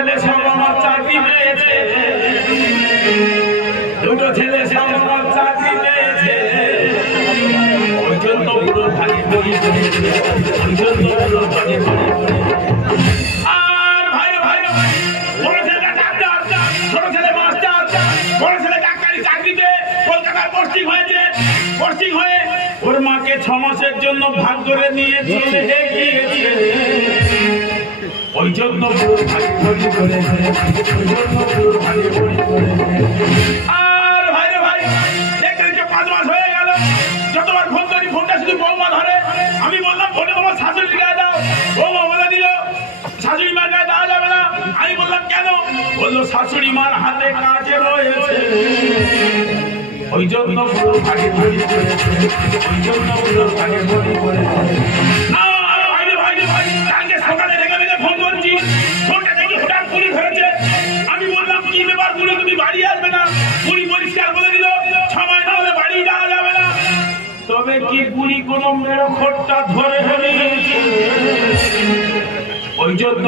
ছেলে সব আমার চাকরি পেয়েছে, দুটো ছেলে সব আমার চাকরি পেয়েছে, ওই জন্য পুরো ভাগে বলি ওই জন্য পুরো ভাগে বলি। আর ভাই ভাই বড় ছেলেটা ডাক্তার, ছোট ছেলে মাস্টার, বড় ছেলে ডাক্তারি চাকরিতে কলকাতায় পোস্টিং হয়েছে, পোস্টিং হয়ে ওর মাকে 6 মাসের জন্য ভাগ করে নিয়ে চলে গিয়েছে, ওই জন্য পুরো ভাগে বলি করেছে, ওই জন্য পুরো ভাগে বলি করেছে। আর ভাই রে ভাই দেখতে 5 মাস হয়ে গেল, যতবার ফোন করি ফোনটা শুধু বৌমা ধরে। আমি বললাম ফোনে তোমার শাশুড়ির গায়ে দাও, বৌমা বলে দিল শাশুড়ি মার গায়ে দেওয়া যাবে না। আমি বললাম কেন? বললো শাশুড়ি মার হাতে কাজে রয়েছে, ওই জন্য পুরো ভাগে বলি করেছে, ওই জন্য পুরো ভাগে বলি করেছে। আর ভাই রে ভাই রে ভাই কালকে সকালে রেগে রেগে ফোন করছি, ফোনটা দেখি হঠাৎ পুরি ধরেছে। আমি বললাম কি ব্যাপার পুরি, তুমি বাড়ি আসবে না? পুরি পরিষ্কার বলে দিল 6 মাস না হলে বাড়ি যাওয়া যাবে না। তবে কি পুরি কোন মেরো খোটটা ধরে ফেলেছে, ওই জন্য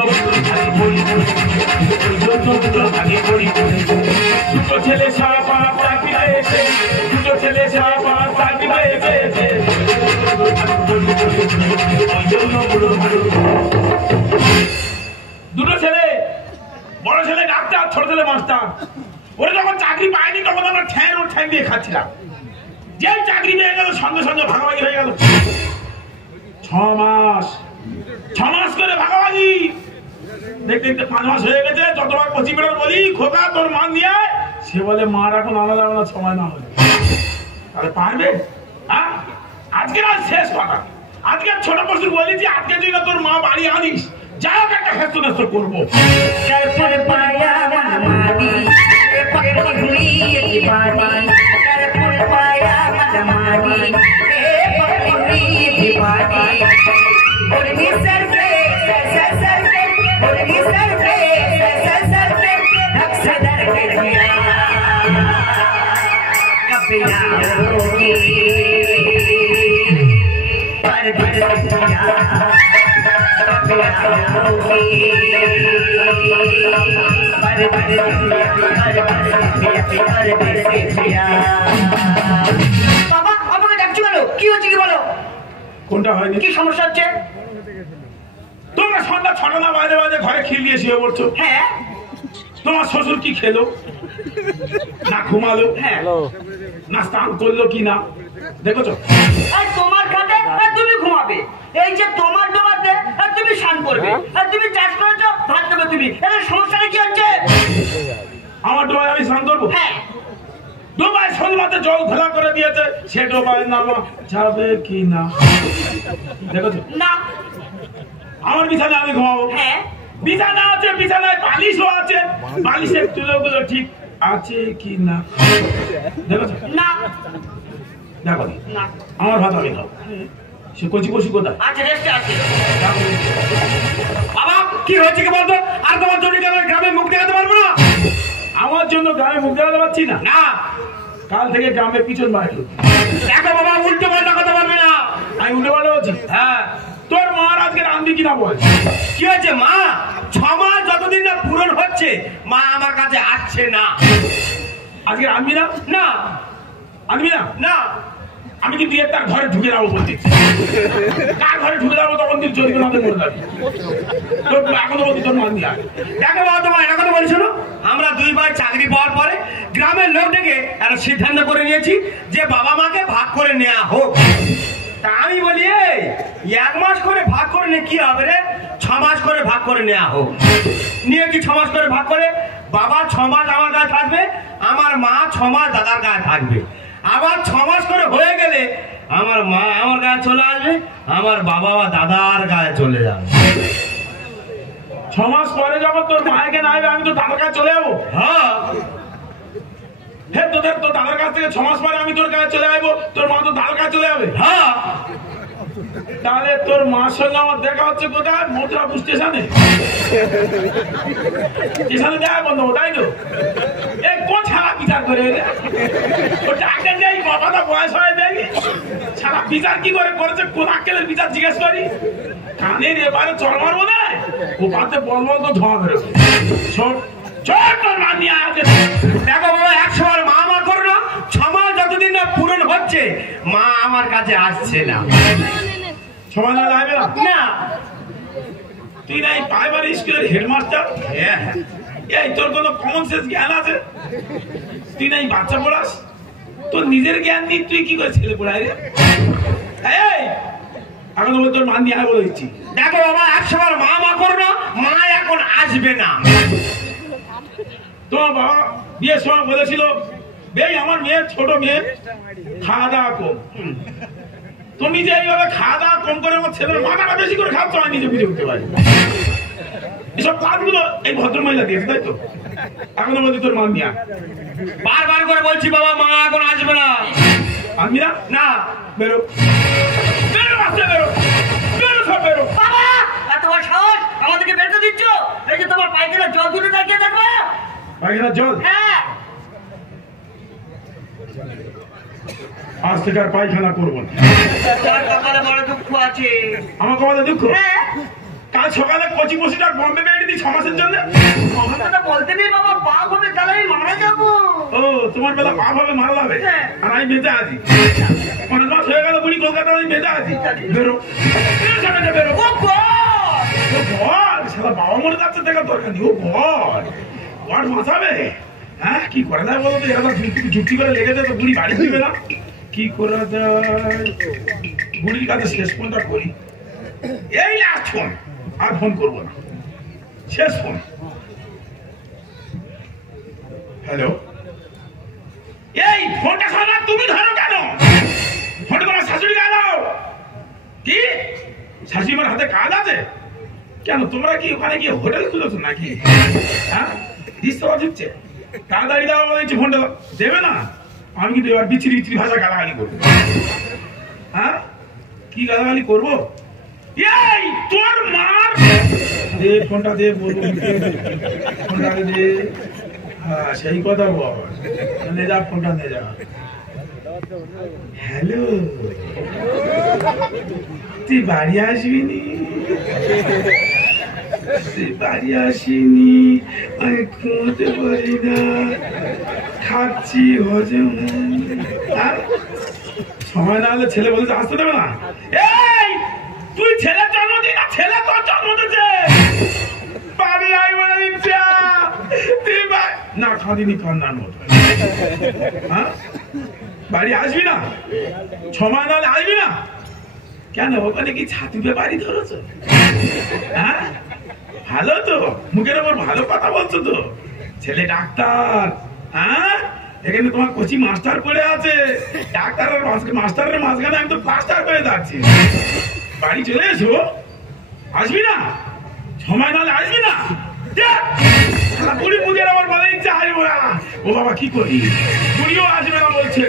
ভাগে বলি করেছে, ওই জন্য পুরো ভাগে বলি করেছে। দুটো ছেলে সারা পাড়া চাকরি পেয়েছে, দুটো ছেলে সারা পাড়া চাকরি পেয়েছে, ওই জন্য পুরো ভাগে। দুটো ছেলে, বড় ছেলে ডাক্তার, ছোট ছেলে মাস্টার। ওরা যখন চাকরি পায়নি তখন আমরা ঠ্যাং দিয়ে খাচ্ছিলাম, যে চাকরি পেয়ে গেল সঙ্গে সঙ্গে ভাগাভাগি হয়ে গেল। 6 মাস করে ভাগাভাগি। দেখতে দেখতে 5 মাস হয়ে গেছে। যতবার কচি বেড়ার বলি খোকা তোর মান নিয়ে, সে বলে মার এখন আনা যাবে না, সময় না হলে। তাহলে পারবে? হ্যাঁ, আজকে না শেষ কথা। আজকে ছোট পশুর বলি যে আজকে তুই না তোর মা বাড়ি আনিস, যাই হোক একটা হেস্ত নেস্ত করবো। কোনটা হয়নি? কি সমস্যা হচ্ছে? তোমরা সন্ধ্যা 6টা না বাজে বাজে ঘরে খিল দিয়ে শুয়ে পড়ছো। হ্যাঁ। তোমার শ্বশুর কি খেলো না ঘুমালো? হ্যাঁ। না স্নান করলো কি না দেখেছো? আর তোমার খাতে আর তুমি ঘুমাবে, এই যে তোমার ডোবাতে আর তুমি স্নান করবে, আর তুমি চাষ করেছো ভাত দেবে তুমি, এর সমস্যাটা কি হচ্ছে? আমার ডোবায় আমি স্নান করবো? হ্যাঁ। ডোবায় সলমাতে জল ঘোলা করে দিয়েছে, সে ডোবায় নামা যাবে কি না দেখেছো? না। আমার বিছানায় আমি ঘুমাবো? হ্যাঁ। বিছানা আছে, বিছানায় বালিশও আছে, বালিশের তুলোগুলো ঠিক আছে কি না দেখেছো? না। দেখো না। আমার ভাত আমি খাবো। সে কচি পশু কোথায়? আচ্ছা, রেস্টে আছে। বাবা কি হয়েছে কি বলতো? আর তোমার জন্য গ্রামে মুখ দেখাতে পারবো না? আমার জন্য গ্রামে মুখ দেখাতে পারছি না? না, কাল থেকে গ্রামে পিছন বাড়লো। দেখো বাবা, উল্টো পাল্টা কথা পারবে না। আমি উল্টো পাল্টা বলছি? হ্যাঁ। তোর মার আজকে রান্ধি কিনা বল। কি হয়েছে মা? 6 মাস যতদিন না পূরণ হচ্ছে মা আমার কাছে আসছে না। আজকে আনবি না? না। আনবি না? না। আমি কিন্তু তার ঘরে ঢুকে যাবো বলছি। কার ঘরে ঢুকে যাবো তখন তুই চলবে না, মনে যাবি। তোর এখনো বলছি তোর মান দিয়া। দেখো বাবা, তোমার এটা কথা বলি শোনো। আমরা 2 ভাই চাকরি পাওয়ার পরে গ্রামের লোক ডেকে একটা সিদ্ধান্ত করে নিয়েছি যে বাবা মাকে ভাগ করে নেওয়া হোক। তা আমি বলি এই 1 মাস করে ভাগ করে নিয়ে কি হবে রে? 6 মাস করে ভাগ করে নেওয়া হোক। নিয়ে কি 6 মাস করে ভাগ করে বাবা 6 মাস আমার গায়ে থাকবে, আমার মা 6 মাস দাদার গায়ে থাকবে। আবার 6 মাস করে হয়ে গেলে আমার মা আমার গায়ে চলে আসবে, আমার বাবা বা দাদার গায়ে চলে যাবে। 6 মাস পরে যখন তোর মায়েকে না হবে আমি তো দাদার কাছে চলে যাবো। হ্যাঁ। হে তোদের তো দাদার কাছ থেকে 6 মাস পরে আমি তোর কাছে চলে যাবো, তোর মা তো দাদার কাছে চলে যাবে। হ্যাঁ। তাহলে তোর মার সঙ্গে আমার দেখা হচ্ছে কোথায়? মথুরাপুর স্টেশনে। স্টেশনে দেখা বন্ধু, তাই তো? কোন ছাড়া বিচার করে ওটা আগে যাই, বাবাটা বয়স হয়ে যায় সারা বিচার কি করে করেছে, কোন আক্কেলের বিচার জিজ্ঞেস করি? কানের এবারে চড় মারবো না, ও পাতে বল বল তো ধোঁয়া বেরোবে। ছোট ছোট তোর মা নিয়ে আসে। দেখো বাবা, 100 বার মা মা করো না, 6 মাস যতদিন না পূরণ হচ্ছে মা আমার কাছে আসছে না। সময় না লাগবে না? না। তুই নাই প্রাইমারি স্কুলের হেডমাস্টার, হ্যাঁ, এই তোর কোনো কমন সেন্স জ্ঞান আছে? তুই নাই বাচ্চা পড়াস, তোর নিজের জ্ঞান নেই, তুই কি করে ছেলে পড়াই রে? এই এখন তোর মা নিয়ে বলে দিচ্ছি। দেখো বাবা, 100 বার মা মা করো না, মা এখন আসবে না। তোমার বাবা বিয়ের সময় বলেছিল, বেই আমার মেয়ে, ছোট মেয়ে, খাওয়া দাওয়া কম। তুমি যে এইভাবে খাওয়া দাওয়া কম করে আমার ছেলের মাথাটা বেশি করে খাচ্ছ, আমি নিজে বুঝে উঠতে পারি। এসব কাজগুলো এই ভদ্রমহিলা দিয়েছে, তাই তো? এখনো বলছি তোর মা নিয়া, বারবার করে বলছি বাবা মা এখন আসবে না। আনবি না? না। বেরো বেরো, বাচ্চা বেরো, বেরো সব বেরো। বাবা এত বড় সাহস, আমাদেরকে বের করে দিচ্ছ? এই যে তোমার পায়খানা জল দুটো তাকিয়ে দেখবো। পায়খানার জল? হ্যাঁ। আজ থেকে আর পায়খানা করবো না। তোমার কপালে বড় দুঃখ আছে। আমার কমাতে দুঃখ? হ্যাঁ। কাল সকালে কচি কচিটা বম্বে বেড়ে দিই 6 মাসের জন্য। কথাটা বলতে নেই বাবা, পাপ হবে, তাহলে আমি মারা যাবো। ও তোমার বেলা পাপ হবে, মারা যাবে, হ্যাঁ। আর আমি বেঁচে আছি। 5 মাস হয়ে গেল বুড়ি কলকাতা, আমি বেঁচে আছি। বেরো বেরো সামনে বেরো। ও গড! ও ঘর সারা বাবা মরে যাচ্ছে, দেখার দরকার নেই। ও ঘর ঘর বাঁচাবে? হ্যাঁ, কি করা যায় বলো তো? এরা যুক্তি করে লেগে যায় তো বুড়ি বাড়ি দিবে না। কি করা যায়? বুড়ির কাছে শেষ ফোনটা করি, এই লাস্ট ফোন, আর ফোন করবো না, শেষ ফোন। হ্যালো, এই ফোনটা সারা তুমি ধরো কেন? ফোনটা তোমার শাশুড়ি গালাও কি? শাশুড়ি মার হাতে কাজ আছে কেন? তোমরা কি ওখানে গিয়ে হোটেল খুলেছো নাকি? হ্যাঁ, দিস্তরা ঢুকছে, তাড়াতাড়ি দাও বলেছি, ফোনটা দেবে না? আমি কিন্তু এবার বিচ্ছিরি বিচ্ছিরি ভাষা গালাগালি করবো। হ্যাঁ, কি গালাগালি করবো? এই তোর মার দে ফোনটা, দে বলবো, ফোনটা দে। হ্যাঁ, সেই কথা বল, নে যা ফোনটা, নে যা। হ্যালো, তুই বাড়ি আসবি নি? তুই বাড়ি আসিনি, আমি ঘুমোতে পারি না, খাচ্ছি হজম। সময় না হলে ছেলে বলতে আসতে দেবে না। এই তুই ছেলে জন্ম দিই না, ছেলে তোর জন্ম দিচ্ছে। বাড়ি আই বলে দিচ্ছে, তুই না খাদিনি কান্নার মতো। হ্যাঁ, বাড়ি আসবি না? সময় না হলে আসবি না কেন? ওখানে কি ছাতুপে বাড়ি ধরেছ? হ্যাঁ, ভালো তো, মুখের ওপর ভালো কথা বলছো তো। ছেলে ডাক্তার, হ্যাঁ, এখানে তোমার কোচিং মাস্টার পড়ে আছে, ডাক্তারের মাস্টারের মাঝখানে আমি তো প্লাস্টার করে যাচ্ছি। বাড়ি চলে এসো, আসবি না? সময় নাহলে আসবি না? বুড়ি মুখের আমার বলে ইচ্ছে আসবো না। ও বাবা কি করি, বুড়িও আসবে না বলছে,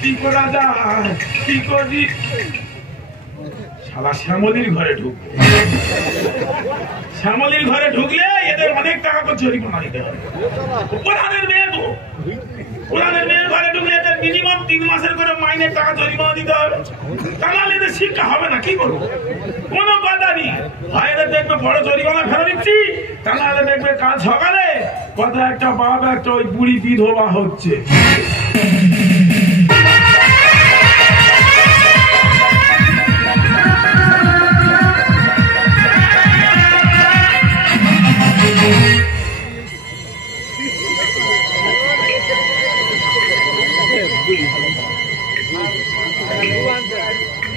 কি করা যায়, কি করি? শালা শ্যামলির ঘরে ঢুকবো, শ্যামলির ঘরে ঢুকলে এদের অনেক টাকা করে জরিমানা দিতে হবে। প্রধানের মেয়ে তো, প্রধানের মেয়ের ঘরে ঢুকলে এদের মিনিমাম 3 মাসের করে মাইনের টাকা জরিমানা দিতে হবে। তাহলে এদের শিক্ষা হবে না, কি করবো? কোনো কথা নেই, হয় এদের দেখবে বড় জরিমানা ফেলে দিচ্ছি, তাহলে দেখবে কাল সকালে কথা একটা বাপ একটা ওই বুড়ি বিধবা হচ্ছে।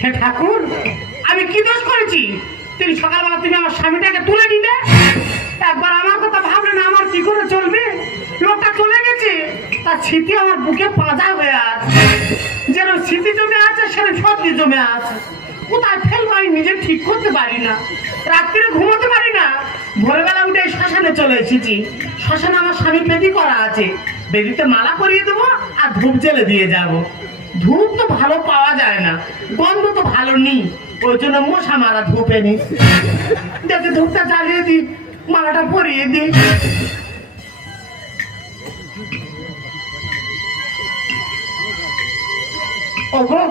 হে ঠাকুর, আমি কি দোষ করেছি? তুমি সকালবেলা তুমি আমার স্বামীটাকে তুলে দিলে, একবার আমার কথা ভাবলে না আমার কি করে চলবে? লোকটা চলে গেছে, তার স্মৃতি আমার বুকে পাজা হয়ে আছে, যেন স্মৃতি জমে আছে সেরকম সত্যি জমে আছে। কোথায় ফেলবো আমি নিজে ঠিক করতে পারি না, রাত্রিরে ঘুমোতে পারি না। ভোরবেলা উঠে শ্মশানে চলে এসেছি, শ্মশানে আমার স্বামী বেদি করা আছে, বেদিতে মালা করিয়ে দেবো আর ধূপ জ্বেলে দিয়ে যাবো। ধূপ তো ভালো পাওয়া যায় না, গন্ধ তো ভালো নেই, ওই জন্য মশা মারা ধূপ এনে দেখে ধূপটা জ্বালিয়ে দিই, মালাটা পরিয়ে দিই। ওগো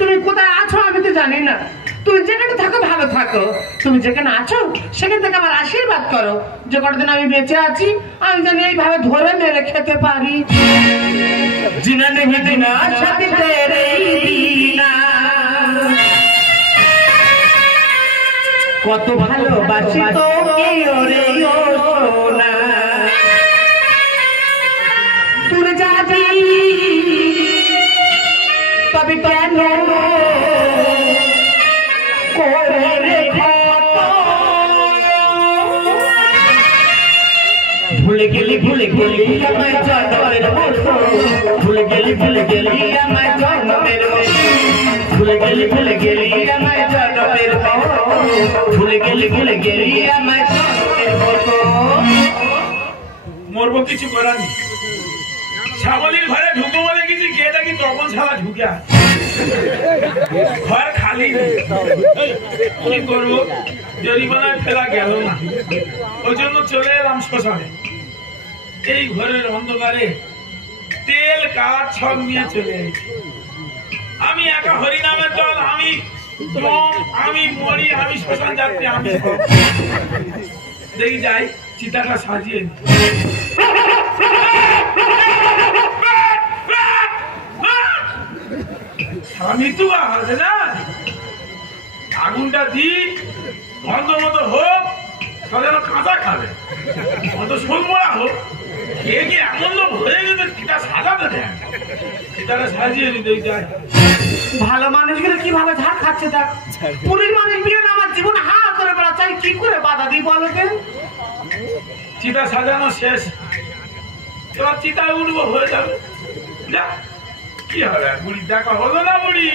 তুমি কোথায় আছো আমি তো জানি না। তুমি যেখানে থাকো ভালো থাকো। তুমি যেখানে আছো সেখান থেকে আমার আশীর্বাদ করো, যে কতদিন আমি বেঁচে আছি আমি যেন এইভাবে ধরে মেরে খেতে পারি। জিনা নেহি দিনা সাথী তেরে দিনা, কত ভালোবাসি তোকে ওরে ও সোনা, তুই যাবি তবে কেন করে রেখে ভুলে গেলি আমায় জন্মের মতো, ভুলে গেলি আমায় জন্মের মতো, ভুলে গেলি আমায় জন্মের মতো, ভুলে গেলি আমায় জন্মের মতো। মরবো কিছু করার নেই। শ্যামলির ঘরে ঢুকবো বলে কিছু গিয়ে দেখি তখন শালা ঢুকে আছে, ঘর খালি। কি করবো, জরিমানায় ফেলা গেল না, ওই জন্য চলে এলাম শ্মশানে। এই ঘরের অন্ধকারে তেল কাঠ সব নিয়ে চলে এসেছি। আমি একা হরিনামের দল, আমি আমি মরি, আমি শ্মশান যাত্রী, আমি দেখি যাই চিতাটা সাজিয়ে নি। মৃত্যু আছে না, আগুনটা দি বন্ধ মতো হোক, যেন কাঁচা খাবে, অত শোল মরা হোক, খেয়ে গিয়ে এমন লোক হয়ে গেছে চিতা সাজাতে দেয়, চিতাটা সাজিয়ে নিতে যায়। ভালো মানুষগুলো কিভাবে ঝাড় খাচ্ছে দেখ। পুরীর মানুষ বিয়ে না আমার জীবন হা করে বেড়া চাই, কি করে বাধা দিই বলো তো? চিতা সাজানো শেষ, এবার চিতায় উঠবো, হয়ে যাবে। যা কি হবে, বুড়ি দেখা হলো না, বুড়ি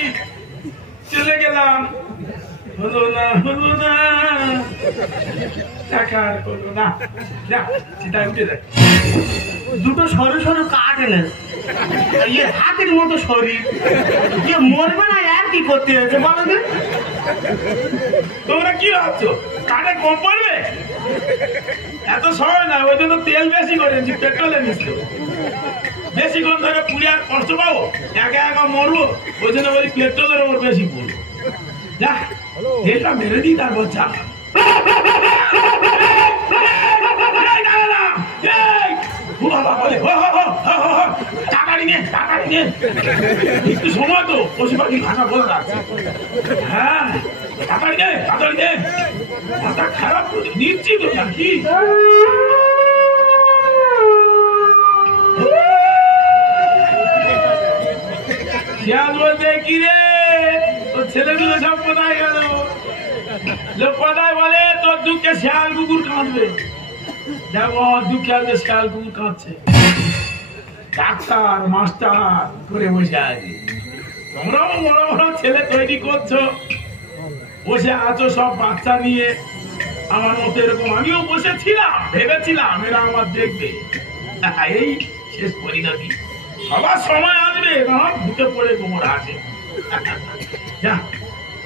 চলে গেলাম, হলো না দেখা হলো না। যা চিতায় উঠে দেখ, দুটো সরু সরু কাঠ এনে ইয়ে হাতের মতো শরীর, ইয়ে মরবে না আর কি করতে হয়েছে বলো তো? তোমরা কি ভাবছো কাঠে কম পড়বে? এত সময় না, ওই জন্য তেল বেশি করে পেট্রোলে মিশলো, বেশিক্ষণ ধরে পুড়ে আর কষ্ট পাবো, একা একা মরবো, ওই জন্য বলি পেট্রোলের ওপর বেশি পড়বো। যা তেলটা মেরে দিই, তারপর চা একটু সময় তো পশু পাখি ভাষা বলে রাখছে। হ্যাঁ তাড়াতাড়ি দে, মাথা খারাপ করে নিচ্ছি তো নাকি। শিয়াল বলতে কি রে, তোর ছেলেগুলো সব কোথায় গেল? লোক কোথায় বলে তোর দুঃখে শিয়াল কুকুর কাঁদবে, দেখো দুঃখে আজকে শিয়াল কুকুর কাঁদছে। ডাক্তার মাস্টার করে বসে আছে, তোমরাও বড় বড় ছেলে তৈরি করছো, বসে আছো সব বাচ্চা নিয়ে। আমার মতো এরকম আমিও বসেছিলাম, ভেবেছিলাম এরা আমার দেখবে, এই শেষ পরিণতি। সবার সময় আসবে, ঢুকে পড়ে কোমর আছে। যা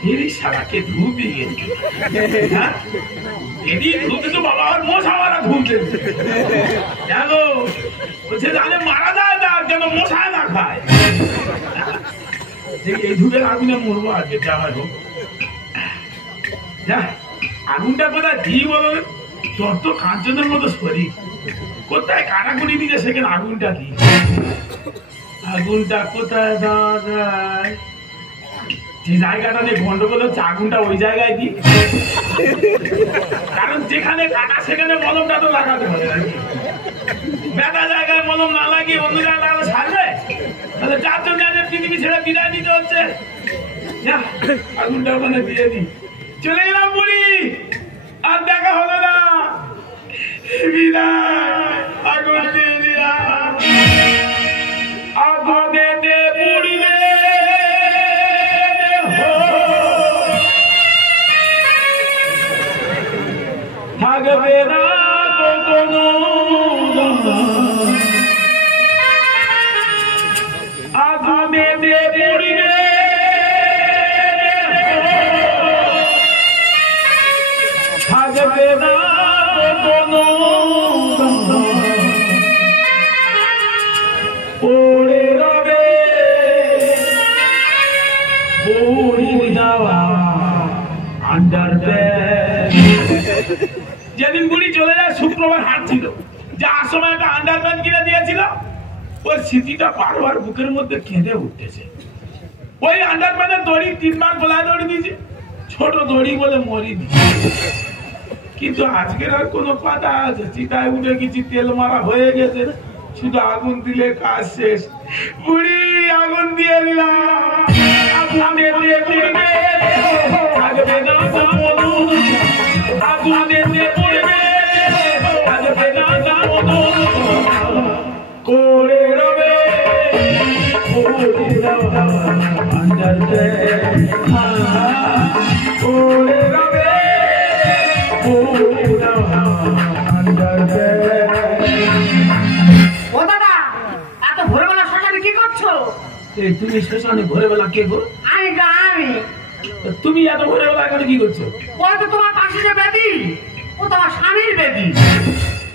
এরই সারাকে ধূপ দিয়ে গেছি, এরই ধূপ তো বাবা আর মশা মারা ধূপ দেবে। দেখো বলছে জানে মারা যায় না, যেন মশায় না খায়। এই ধূপের আগুনে মরবো আজকে, যা হয় হোক। যা আগুনটা কোথায় দিই বলো, তোর তো কাঞ্চনের মতো শরীর, কোথায় কাটাকুটি দিকে সেখানে আগুনটা দিই। আগুনটা কোথায় দেওয়া যায়? যে জায়গাটা নিয়ে গন্ডগোল হচ্ছে, আগুনটা ওই জায়গায় দিই, কারণ যেখানে কাটা সেখানে মলমটা তো লাগাতে হবে নাকি। ব্যথা জায়গায় মলম না লাগিয়ে অন্য জায়গায় লাগালে সারবে? তাহলে 4 জন জানে পৃথিবী ছেড়ে বিদায় নিতে হচ্ছে। আগুনটা ওখানে দিয়ে দিই, চলে গেলাম বুড়ি, আর দেখা হলো না, বিদায়। আগুন দিয়ে দিয়া আগুনে দে বুড়ি রে, থাকবে না কোনো আগুনে দে বুড়ি রে, থাকবে না কোনো শুক্রবার হাট ছিল, যার সময় একটা আন্ডারপ্যান্ট কিনে দিয়েছিল, ওই স্মৃতিটা বারবার বুকের মধ্যে কেঁদে উঠতেছে। ওই আন্ডারপ্যান্টের দড়ি 3 বার গলায় দড়ি দিয়েছে, ছোট দড়ি বলে মরিনি। কিন্তু আজকের আর কোনো কথা আছে? চিতায় উঠে গেছি, তেল মারা হয়ে গেছে, শুধু আগুন দিলে কাজ শেষ। বুড়ি আগুন দিয়ে দিলাম, আগুনে দিয়ে পুড়বে, থাকবে না মধু, আগুনে দিয়ে পুড়বে, থাকবে না মধু, করে রবে করে রবে। ও দাদা, এত ভোরবেলা শ্মশানে কি করছো? তুমি শ্মশানে ভোরবেলা কে গো? আমি তুমি এত ভোরবেলা এখানে কি করছো? ওই তো তোমার পাশে যে বেদি, ও তোমার স্বামীর বেদি।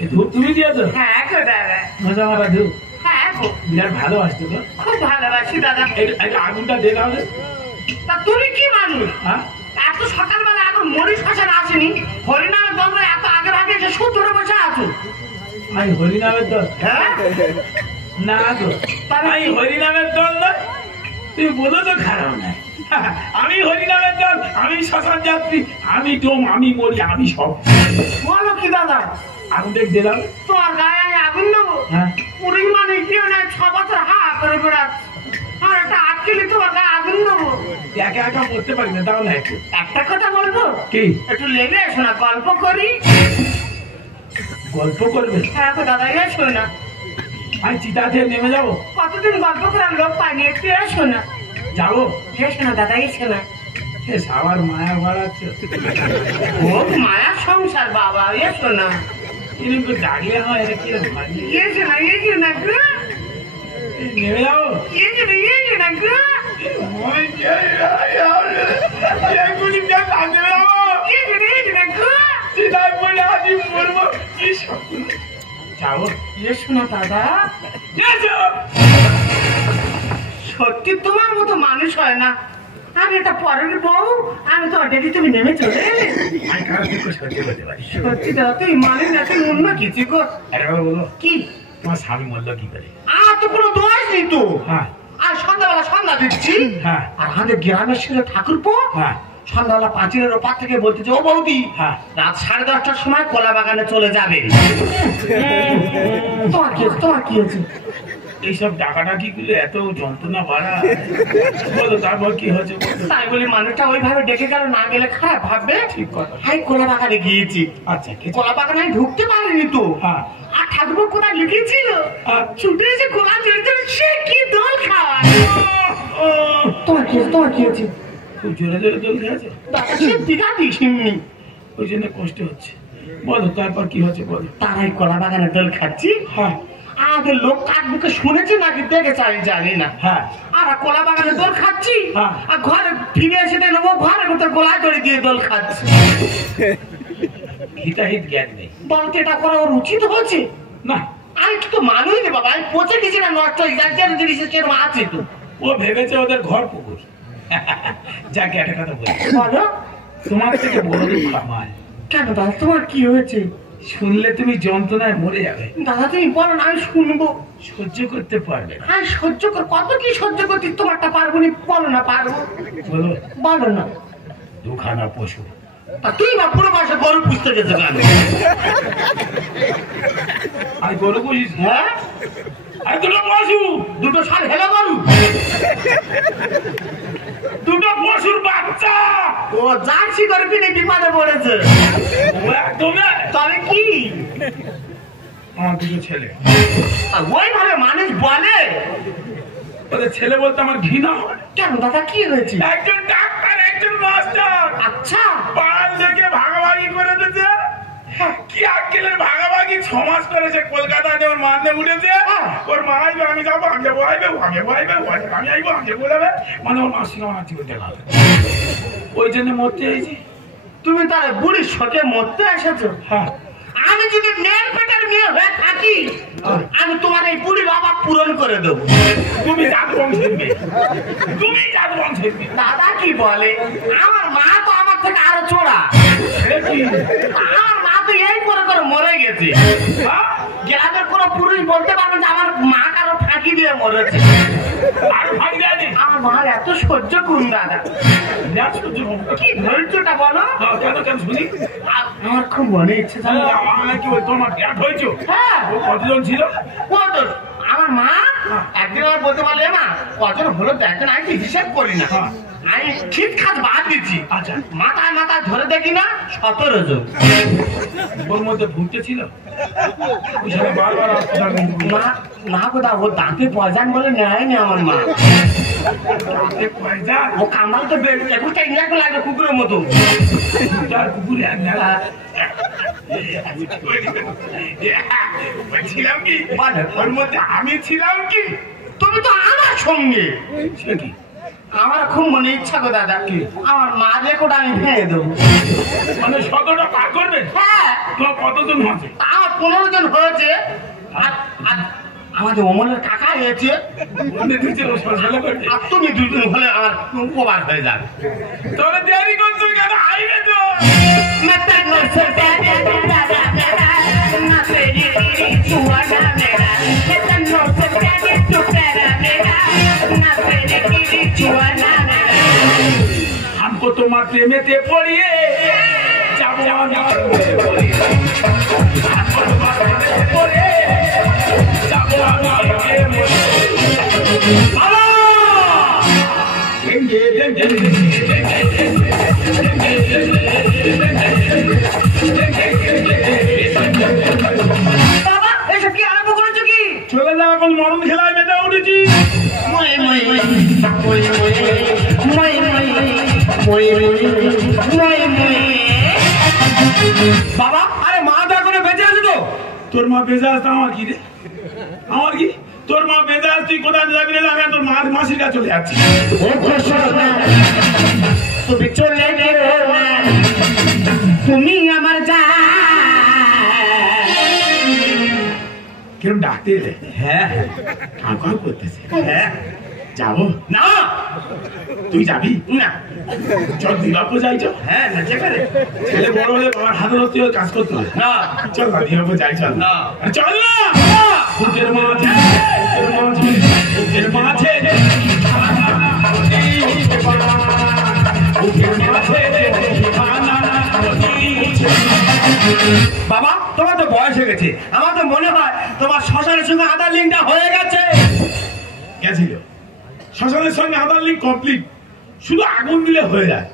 এই ধূপ তুমি দিয়েছো? হ্যাঁ গো দাদা, মজা মারা ধূপ, হ্যাঁ গো, বিরাট ভালোবাসতো তো। খুব ভালোবাসি দাদা। এই আগুনটা দে তাহলে। তা তুমি কি মানুষ? হ্যাঁ, এত সকালবেলা এখন মরি শ্মশানে আসেনি, হরিনামের দল এত আগে আগে এসে সুদ ধরে বসে আছো? আমি হরিনামের দল? হ্যাঁ না গো, আমি হরিনামের দল নয়। তুমি বলো তো খারাপ নাই। আমি হরিনামের দল, আমি শ্মশান যাত্রী, আমি ডোম, আমি মরি, আমি সব। বলো কি দাদা? আগুন দেখ দিলাম। তোমার গায়ে আমি আগুন দেবো? হ্যাঁ, পুরী মানে কি না 6 বছর হা করে বেড়াচ্ছি, আর একটা আটকেলি তোমার গায়ে আগুন দেবো? একা একা করতে পারি না, তাও না একটু। একটা কথা বলবো? কি? একটু লেগে এসো না, গল্প করি। গল্প করবে? হ্যাঁ গো দাদা, এসো না। আমি চিতা থেকে নেমে যাবো? কতদিন গল্প করার লোক পাইনি, একটু এসো না। যাবো? এসো না দাদা, এসো না। সবার মায়া বাড়াচ্ছে। ও মায়ার সংসার বাবা, এসো না। এরকম ডাকলে হয়, এটা কিরকম হয়? এসো না, এসো না গো, নেমে যাবো? এসো না, এসো না গো, এগুলি দেখ, আমি নেমে যাবো। এসো না, এসো না গো। চিতায় পড়ে আমি মরবো। কি স্বপ্ন। যাবো? এসো না দাদা। এসো। সত্যি তোমার মতো মানুষ হয় না। আমি একটা পরের বউ, আমি তো ডেলি তুমি নেমে চলে এলে। আমি কারো দুঃখ সহ্য করতে পারি। সত্যি দাদা, তুই মানুষ না, তুই অন্য কিছু কর। একবার বলো, কি? তোমার স্বামী মরল কি করে? আর তো কোনো দোষ নেই তো। হ্যাঁ, আর সন্ধ্যাবেলা সন্ধ্যা দিচ্ছি, হ্যাঁ, আর আমাদের গ্রামের ছেলে ঠাকুরপো হ্যাঁ, সন্ধ্যাবেলা পাঁচিলের ওপার থেকে বলতেছে, ও বৌদি, হ্যাঁ। রাত 10:30টার সময় কলা বাগানে চলে যাবে। তোমার কি হয়েছে? তোমার কি হয়েছে? এইসব ডাকাডাকি গুলো এত যন্ত্রণা বাড়া। বলো তারপর কি হয়েছে? তাই বলি মানুষটা ওইভাবে ডেকে গেল, না গেলে খারাপ ভাববে। ঠিক কথা। হাই কলা বাগানে গিয়েছি, আচ্ছা, কলা বাগানে আমি ঢুকতে পারিনি তো। হ্যাঁ। আর ঠাকুর কোথায় লিখেছিল, ছুটে এসে গোলা জড়িত, সে কি দোল খাওয়ায়। তোমার কি হয়েছে? তোমার কি হয়েছে? খুব জোরে জোরে দোল খেয়েছে, সে দিঘা দিসনি, ওই জন্য কষ্ট হচ্ছে। বলো তারপর কি হচ্ছে? বলো। তারাই কলা বাগানে দোল খাচ্ছি। হ্যাঁ, আমাদের লোক কাক বুকে শুনেছে নাকি দেখেছে আমি জানি না। হ্যাঁ, আর কলা বাগানে দোল খাচ্ছি, হ্যাঁ। আর ঘরে ফিরে এসে দেখবো ঘরের ভিতর গোলা দড়ি দিয়ে দোল খাচ্ছি। হিতাহিত জ্ঞান নেই। বলতে এটা করা ওর উচিত হচ্ছে না, আমি তো মানুষ রে বাবা, আমি পচে গেছি না, নষ্ট হয়ে যাচ্ছে জিনিসের কেরম আছে তো। ও ভেবেছে ওদের ঘর পুকুর। যাকে একটা কথা বলি, বলো। তোমার থেকে বড় দুঃখ আমার। কেন দাদা, তোমার কি হয়েছে? শুনলে তুমি যন্ত্রণায় মরে যাবে। দাদা তুমি বলো না, আমি শুনবো। সহ্য করতে পারবে না। আমি সহ্য কর, কত কি সহ্য করছি, তোমারটা পারবো না। বলো না, পারবো। বলো। বলো না। দুখানা পশু। তা তুই বা পুরো মাসে গরু পুষতে গেছে কেন? আর গরু বুঝিস? হ্যাঁ, আর দুটো পশু, দুটো সার হেলে গরু, দুটো পশুর বাচ্চা। ও জার্সি করে কিনে বিপদে পড়েছে। ও একদম তবে কি আমার দুটো ছেলে। ওইভাবে মানুষ বলে? ওদের ছেলে বলতে আমার ঘৃণা হয়। কেন দাদা, কি হয়েছে? একজন ডাক্তার, একজন মাস্টার। আচ্ছা, পাল থেকে ভাগাভাগি করে দিতে। কি আক্কেলের ভাগাভাগি 6 মাস করেছে। কলকাতায় যেমন মানতে উঠেছে, ওর মা আইবে, আমি যাবো, আমি যাবো, আইবে, আমি যাবো, আইবে, আমি আইবো, আমি যাবো, যাবে। মানে ওর মার সঙ্গে আমার জীবনটা লাগে। ওই জন্য মরতে হয়েছি। তুমি তার বুড়ির শোকে মরতে এসেছো? হ্যাঁ, আমি যদি মেয়ের পেটের মেয়ে হয়ে থাকি, আমি তোমার এই বুড়ির অভাব পূরণ করে দেবো। তুমি জাত বংশের মেয়ে, তুমি জাত বংশের মেয়ে। দাদা কি বলে? আমার মা তো আমার থেকে আরো চোরা। সে কি? আমার মা তো এই করে করে মরে গেছে। গেছে। গ্রামের কোনো পুরুষ বলতে পারবেন যে আমার মা কারো ফাঁকি দিয়ে মরেছে। আর ভাই জানি আমার মার এত সহ্য কোন দাদা, কি ধৈর্যটা বলো। কেন কেন শুনি আমার খুব মনে ইচ্ছে জানো। আমার কি ওই তোমার ড্যাড হয়েছো? হ্যাঁ, ও কতজন ছিল? কত আমার মা একদিন আমার বলতে পারলে মা কজন হলো দেখেন, আমি ঠিক হিসাব করি না, আমি ঠিক খাত বাদ দিচ্ছি। আচ্ছা। মাথায় মাথায় ধরে দেখি না 17 জন। ওর মধ্যে ভুগতে ছিল ওই সারা বারবার আসতে থাকবেন। মা না কোথা ও দাঁতে পয়জান বলে নেয়নি আমার মা। পয়সা ও কামাল তো 21টা ইংরাজ লাগে কুকুরের মতো। তার কুকুরে এক নেলা ছিলাম কি বলো। ওর মধ্যে আমি ছিলাম কি? তুমি তো আমার সঙ্গে। সে কি আমার খুব মনে ইচ্ছা গো দাদা, কি আমার মা রেকোটা আমি ভেঙে দেবো। মানে 17টা পার করবেন? হ্যাঁ, তোমার কতজন আছে? আমার 15 জন হয়েছে। আর আমাদের অমলের কাকা হয়েছে। মনে দিচ্ছে ও সরসালা করবে। আর তুমি 2 জন হলে আমার উপকার হয়ে যাবে। তবে দেরি করছো কেন? আইবে তো। हमको তোমার প্রেমেতে পড়িয়ে যাবো আমার পড়িয়ে। हमको তোমার প্রেমেতে পড়িয়ে যাবো আমার পড়িয়ে। বাবা! বাবা এসব কি আরম্ভ করেছো কি? চলে যাও, এখন মরণ খেলায় মেতে উঠেছি। বাবা, আরে মা তো এখনো বেঁচে আছে তো? তোর মা বেজা আসতো, আমার কি রে? আমার কি? তোর মা বেজা আস, তুই কোথায় যাবি না? আমি তোর মার মাসির কাছে চলে যাচ্ছি। তুমি চলে গেলে তুমি আমার যা। কিরম ডাকতে এলে? হ্যাঁ কাউ করতেছে। হ্যাঁ। যাবো না তুই যাবি না। চল দুর্গাপুর যাই। চল, হ্যাঁ না যেখানে ছেলে বড় হলে বাবার হাতে ধরতে হবে, কাজ করতে হবে। না চল না দুর্গাপুর যাই। চল না। আরে চল না। বুকের মাঝে বুকের মাঝে বুকের মাঝে বাবা, তোমার তো বয়স হয়ে গেছে, আমার তো মনে হয় তোমার শ্মশানের সঙ্গে আধার লিঙ্কটা হয়ে গেছে। গেছিল শ্মশানের সঙ্গে আধার লিঙ্ক কমপ্লিট, শুধু আগুন দিলে হয়ে যায়।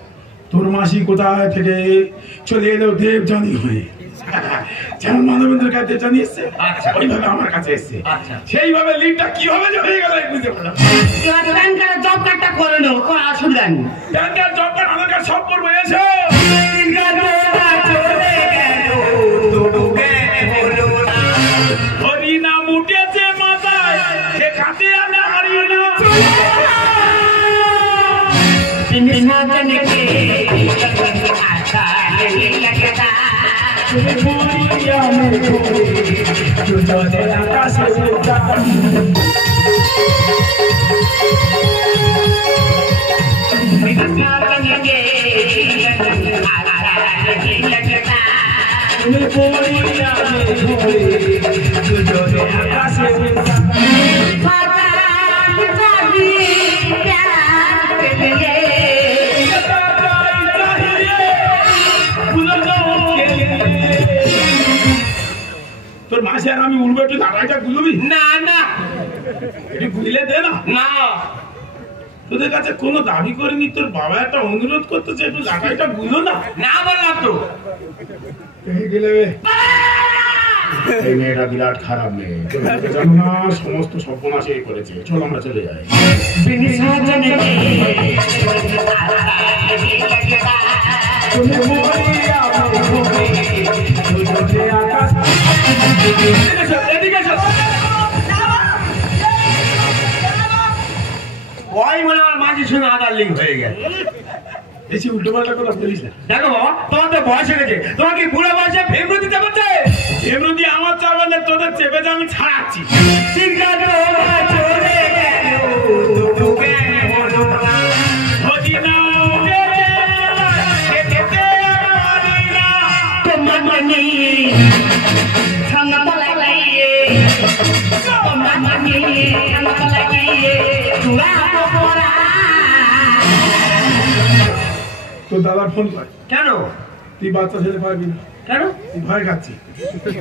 তোর মাসি কোথায় থেকে চলে এলো দেবজানি হয়ে, যেমন মানবেন্দ্রের কাছে জানি এসছে, আচ্ছা। ওইভাবে আমার কাছে এসছে। আচ্ছা। সেইভাবে লিঙ্কটা কিভাবে যে হয়ে গেল বুঝতে পারলাম। প্যান কার্ডের জব কার্ডটা করে নেবো, কোনো অসুবিধা নেই। প্যান কার্ড, জব কার্ড, আধার কার্ড সব করবো। এসো। হরি নাম উঠেছে মাথায়, শেখাতে আমি হারিয়ে না। তোর মাসে আর আমি উঠবো, একটু দাঁড়াইটা গুলবি না না একটু গুলিলে দে না। না। তোদের কাছে কোনো দাবি করিনি, তোর বাবা একটা অনুরোধ করতেছে, একটু দাঁড়াইটা গুলো না। না বললাম তো। এই মেয়েটা বিরাট খারাপ মেয়ে, জানো না সমস্ত সর্বনাশে করেছে। চল আমরা চলে যাই। ওই মনে আমার মাঝির সঙ্গে আধার লিঙ্ক হয়ে গেছে। বেশি উল্টো পাল্টা কথা বলিস না। দেখো বাবা, তোমার তো বয়স হয়ে গেছে, তোমার কি বুড়ো বয়সে ভেঙে দিতে পারছে? এমনি আমার চাপালে তোদের চেপে যে আমি ছাড়াচ্ছি। হরি নাম উঠেছে, শেখাতে আমি হারিয়ে না। তোমরা মানিয়ে আমাকে লাগিয়ে চূড়াবো পোড়া। তোর দাদার ফোন কর। কেন? তুই বাচ্চা ছেলে পারবি না। কেন? তুই ভয় খাচ্ছি,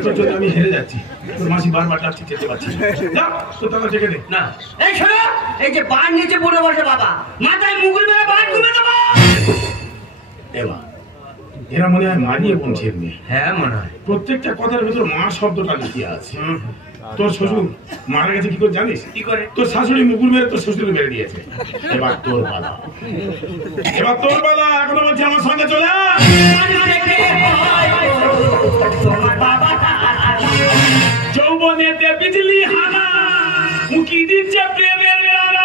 তোর জন্য আমি হেরে যাচ্ছি। তোর মাসি বারবার ডাকছি, যেতে পারছি না। যা, তোর দাদা ডেকে দে। না, এই শোনো, এই যে বান নিচে পড়ে বসে বাবা, মাথায় মুগুর মেরে বান তুলে দেবো। এমা, এরা মনে হয় মারিয়ে বংশের মেয়ে। হ্যাঁ মনে হয়। প্রত্যেকটা কথার ভিতর মা শব্দটা লিখিয়ে আছে। তোর শ্বশুর মারা গেছে কি করে জানিস? কি করে? তোর শাশুড়ি মুগুর মেরে তোর শ্বশুর মেরে দিয়েছে। এবার তোর পালা, এবার তোর পালা। এখনো বলছি আমার সঙ্গে চলে আয়। তোমার বাবা যৌবনেতে বিজলি হানা, মুখি দিচ্ছে প্রেমের রানা।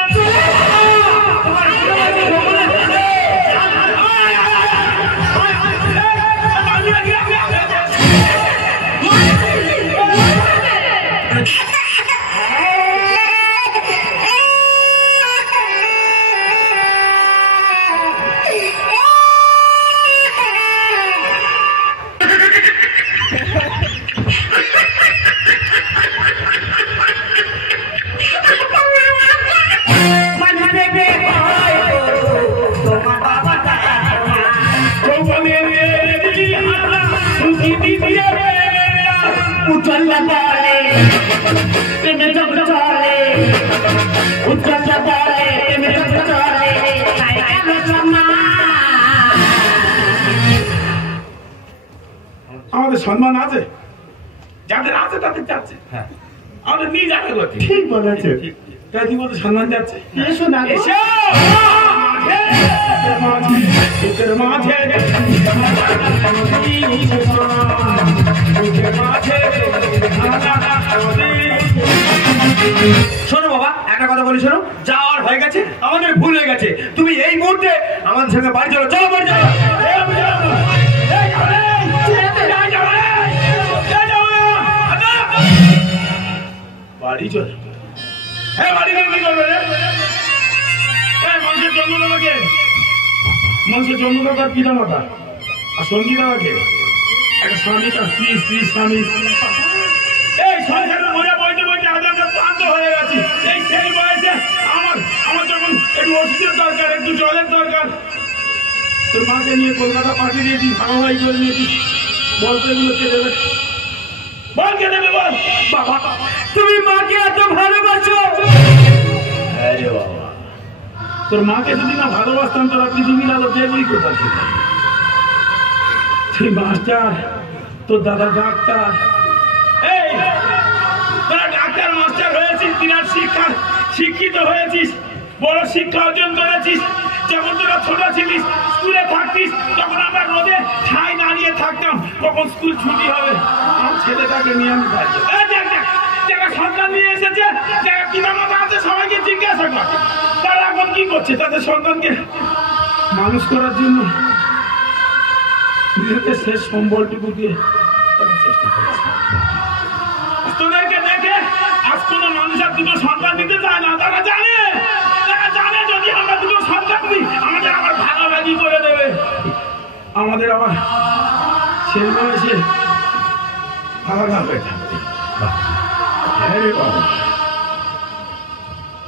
আমাদের সম্মান আছে, যাদের আছে তাদের যাচ্ছে। হ্যাঁ, আমাদের নিয়ে যাবে কোথায়? ঠিক বলেছে। তাই কি বলতে সম্মান যাচ্ছে? এসো না গো। এসো মাঝে, বুকের মাঝে, বুকের মাঝে, শোনো বাবা, একটা কথা বলি শোনো। যাওয়ার হয়ে গেছে, আমাদের ভুল হয়ে গেছে। তুমি এই মুহূর্তে আমাদের সঙ্গে বাড়ি চলো। চলো বাড়ি চলো। বাড়ি চলে। হ্যাঁ, বাড়ি গেলে কি করবে রে? মানুষের জন্মদাতাকে, মানুষের জন্মদাতার পিতা মাতা আর সঙ্গী দাদাকে, একটা স্বামী তার স্ত্রী, স্ত্রী স্বামী। এই সংসারের মজা বইতে বইতে আজ আমরা ক্লান্ত হয়ে গেছি। এই সেই বয়সে আমার যখন একটু ওষুধের দরকার, একটু জলের দরকার, তোর মাকে নিয়ে কলকাতা পাঠিয়ে দিয়েছি, ভাগাভাগি করে নিয়েছি। বলতে এগুলো কে দেবে? বল কে দেবে বল? বাবা, তুমি মাকে এত ভালোবাসো? হ্যাঁ রে বাবা, তোর মাকে যদি না ভালোবাসতাম তোরা পৃথিবীর আলো দেখবই কোথায় ছিল। তুই মাস্টার, তোর দাদা ডাক্তার। এই তোরা ডাক্তার মাস্টার হয়েছিস, বিরাট শিক্ষিত হয়েছিস, বড় শিক্ষা অর্জন করেছিস। যখন তোরা ছোট ছিলিস, স্কুলে থাকতিস, তখন আমরা রোদে ছায় দাঁড়িয়ে থাকতাম কখন স্কুল ছুটি হবে। আমার ছেলেটাকে নিয়ে আমি বাড়ি যারা সন্তান নিয়ে এসেছে, যারা পিতা মাতা আছে, সবাইকে জিজ্ঞাসা কর তারা এখন কি করছে। তাদের সন্তানকে মানুষ করার জন্য নিজেদের শেষ সম্বলটুকু দিয়ে তারা চেষ্টা করেছে। তোদেরকে দেখে আজ কোনো মানুষ আর দুটো সন্তান দিতে চায় না। তারা জানে যদি আমরা দুটো সন্তান দিই, আমাদের আবার ভাগাভাগি করে দেবে, আমাদের আবার সেই বয়সে আলাদা হয়ে থাকবে।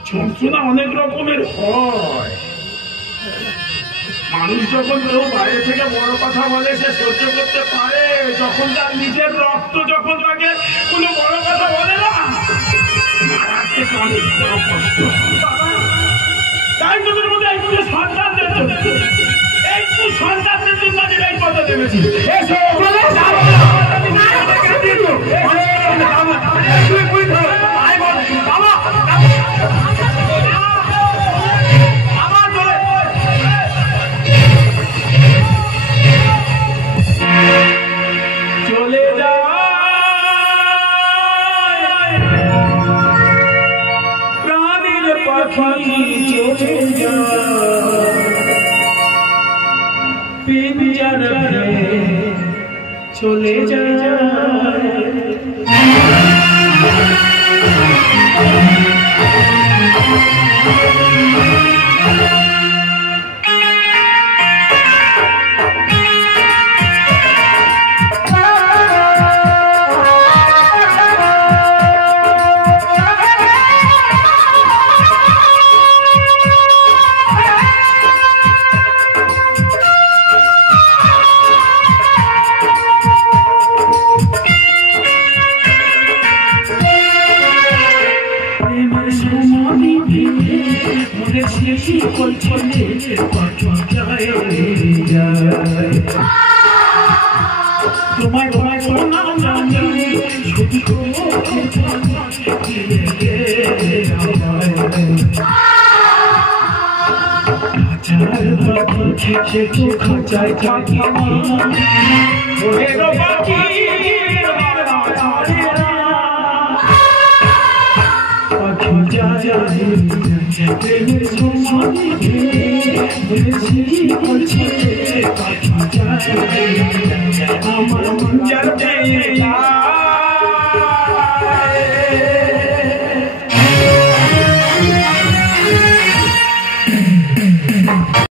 যন্ত্রণা অনেক রকমের হয়। মানুষ যখন কেউ বাইরে থেকে বড় কথা বলে সে সহ্য করতে পারে, যখন তার নিজের রক্ত যখন তাকে কোনো বড় কথা বলে না, মারাত্মক অনেক বড় কষ্ট। তাই তোদের মধ্যে একটু সন্তানদের জন্য, একটু সন্তানদের জন্য আমি এই কথা ভেবেছি। এসো চলে যায় প্রাণীর পাখি, চলে যায় পিঞ্জর ভেঙে, চলে যায়। শিকল ছেলে পাখি যায় যায় তোমায় তোমায় সোনা জানি শুধু খাঁচার পাখি সে তো খাঁচায় থাকে ওরে পাখি পাখি যায় প্রেমের সমানে শিকল ছেলে পাখি যায়